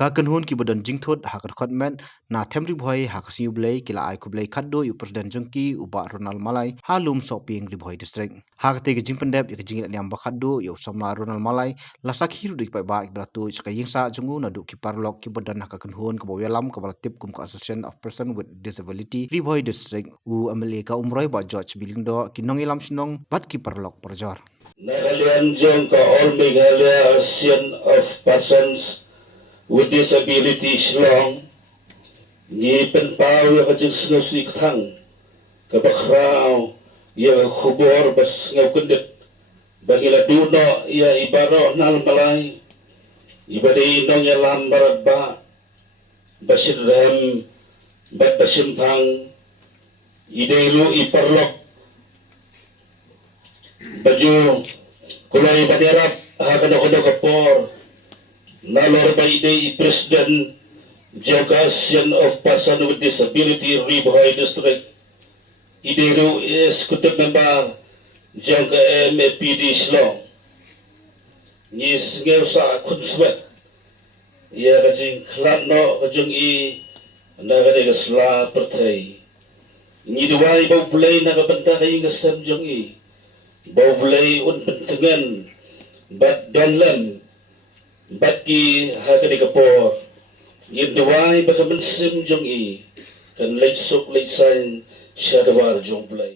ka kanhun ki bodan jingthot hakat khotmen na themri bhoi hakasiu blei kila ai ku blei khaddo yu president jongki uba Ronald Malai halum shopping ri bhoi district hakate ki jingpendep ik jingla nyam ba khaddo yu somna Ronald Malai lasak hiru dik pa ba ibratu chaka yingsa jungu na du ki parlok ki bodan haka kanhun ka boyalam ka tip kum ka association of person with disability ri bhoi district u amle ka umroi ba George Bilingdo ki nongilam sinong bat ki parlok perjor Nagalian jong ka all Meghalaya Association of Persons with Disabilities long ni penpau ya kajing snusik thang kabakrao ya khubor bas ngau kundet bagila duno ya ibaro nal malai ibadi nong ya lambar ba basirram bat basimpang idelu iparlok baju kulai baderap hakado kodo kapor nalor by the president Association of Person with Disability Ribhoy District idero executive member Jaga MPD Slong ni sngeu sa kunswet ya kajing khlano kajing I nagade gasla perthai ni duai bau pulai na kabanta kay ngasam jong I bawlay un pentengan bat donlan bat ki hakadi kapor yin dawai bakaman sim jong I kan late sok late sign shadawar jong play